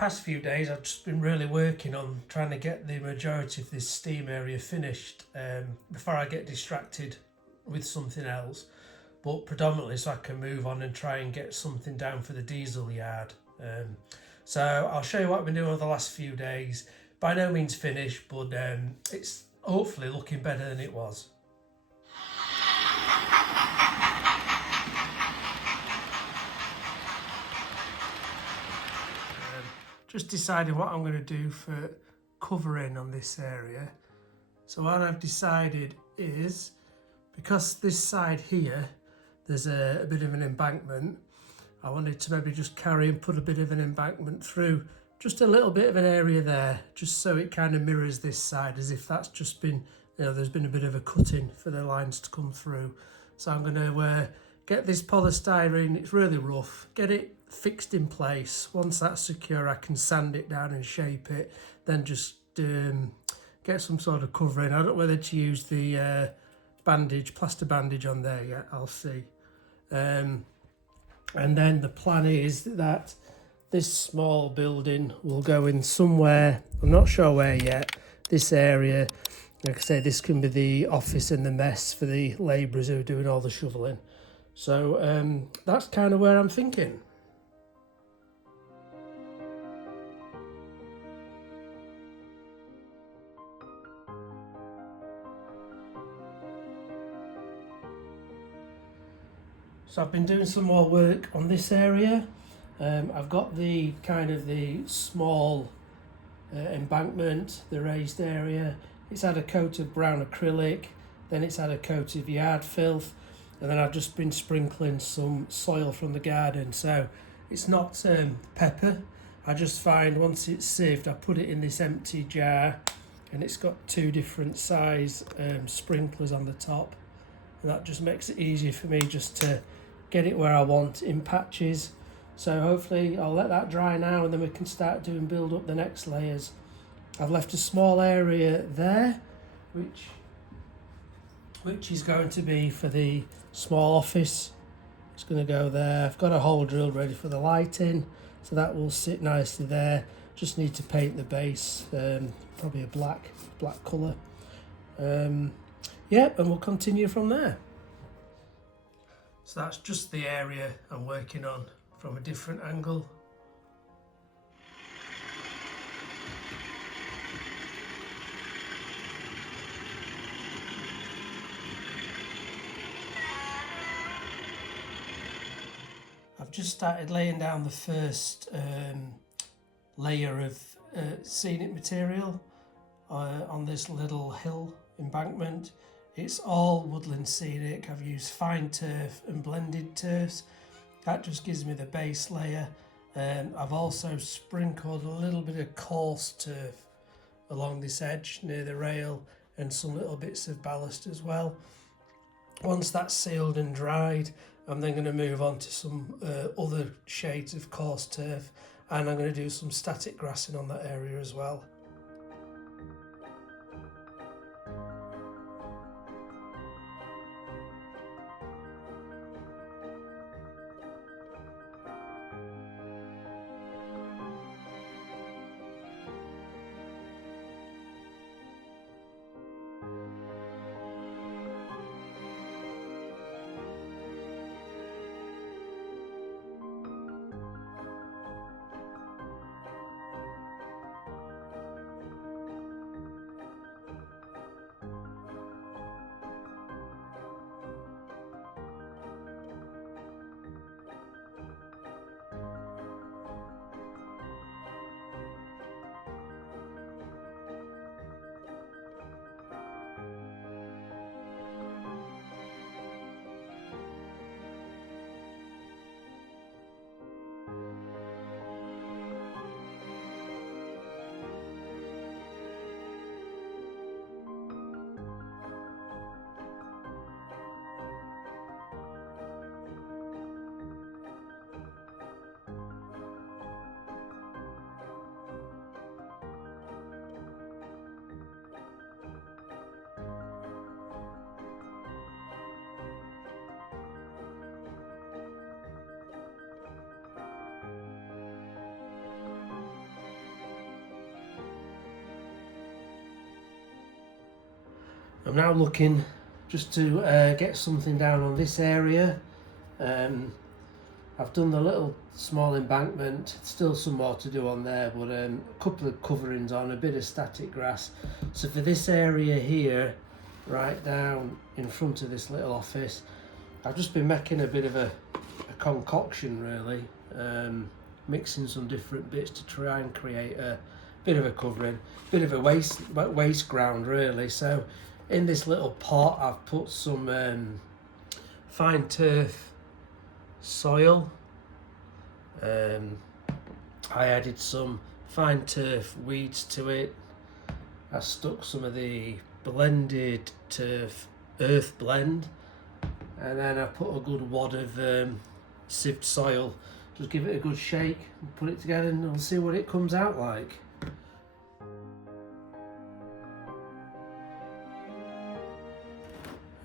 past few days I've just been really working on trying to get the majority of this steam area finished before I get distracted with something else, but predominantly so I can move on and try and get something down for the diesel yard. So I'll show you what I've been doing over the last few days. By no means finished, but it's hopefully looking better than it was. Just deciding what I'm going to do for covering on this area. So what I've decided is, because this side here there's a bit of an embankment, I wanted to maybe just carry and put a bit of an embankment through just a little bit of an area there, just so it kind of mirrors this side, as if that's just been, you know, there's been a bit of a cutting for the lines to come through. So I'm going to get this polystyrene, it's really rough, get it fixed in place. Once that's secure, I can sand it down and shape it, then just get some sort of covering. I don't know whether to use the plaster bandage on there yet, I'll see. And then the plan is that this small building will go in somewhere, I'm not sure where yet, this area. Like I say, this can be the office and the mess for the labourers who are doing all the shoveling. So that's kind of where I'm thinking. So I've been doing some more work on this area. I've got the kind of the small embankment, the raised area. It's had a coat of brown acrylic, then it's had a coat of yard filth, and then I've just been sprinkling some soil from the garden. So it's not pepper. I just find once it's sieved, I put it in this empty jar, and it's got two different size sprinklers on the top, and that just makes it easier for me just to get it where I want in patches. So hopefully I'll let that dry now, and then we can start build up the next layers. I've left a small area there, which is going to be for the small office. It's going to go there. I've got a hole drilled ready for the lighting, so that will sit nicely there. Just need to paint the base, probably a black colour. Yep, and we'll continue from there. So that's just the area I'm working on from a different angle. I've just started laying down the first layer of scenic material on this little hill embankment. It's all woodland scenic. I've used fine turf and blended turfs. That just gives me the base layer. I've also sprinkled a little bit of coarse turf along this edge near the rail, and some little bits of ballast as well. Once that's sealed and dried, I'm then going to move on to some other shades of coarse turf, and I'm going to do some static grassing on that area as well. I'm now looking just to get something down on this area. I've done the little small embankment, still some more to do on there, but a couple of coverings on, a bit of static grass. So for this area here, right down in front of this little office, I've just been making a bit of a concoction really, mixing some different bits to try and create a bit of a covering, bit of a waste ground really. So in this little pot I've put some fine turf soil. I added some fine turf weeds to it. I stuck some of the blended turf earth blend, and then I put a good wad of sieved soil. Just give it a good shake and put it together, and we'll see what it comes out like.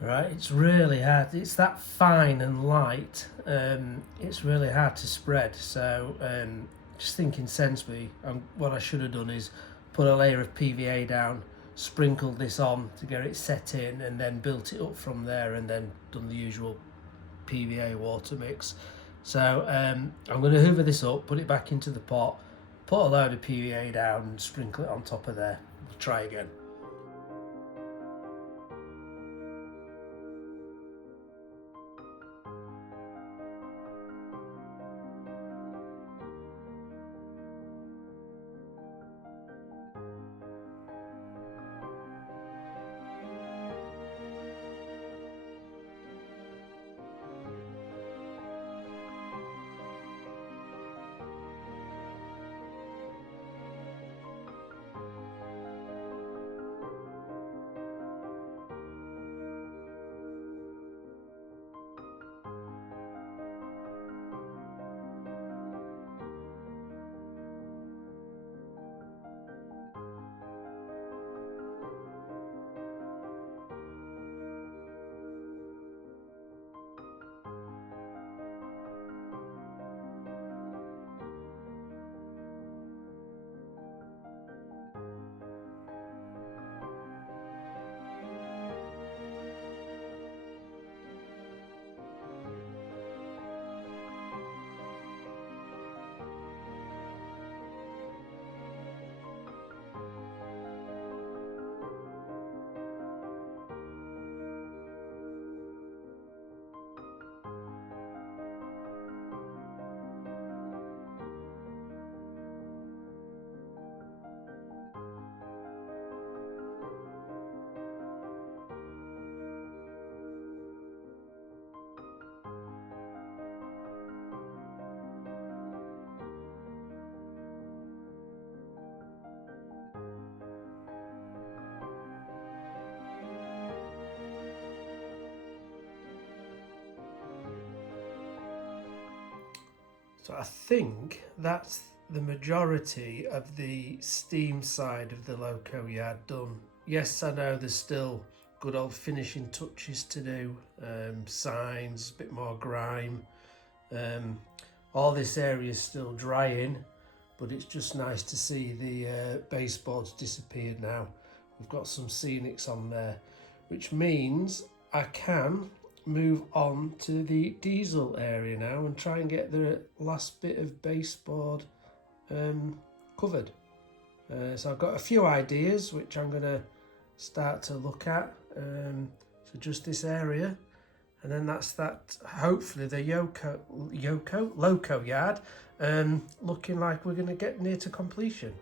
Right, it's really hard. It's that fine and light. It's really hard to spread. So just thinking sensibly, what I should have done is put a layer of PVA down, sprinkled this on to get it set in, and then built it up from there, and then done the usual PVA water mix. So I'm going to hoover this up, put it back into the pot, put a load of PVA down and sprinkle it on top of there. We'll try again. So I think that's the majority of the steam side of the Loco yard done. Yes, I know there's still good old finishing touches to do, signs, a bit more grime. All this area is still drying, but it's just nice to see the baseboards disappeared now. We've got some scenics on there, which means I can move on to the diesel area now and try and get the last bit of baseboard covered. So I've got a few ideas which I'm going to start to look at. So just this area, and then that's that. Hopefully the Loco yard, looking like we're going to get near to completion.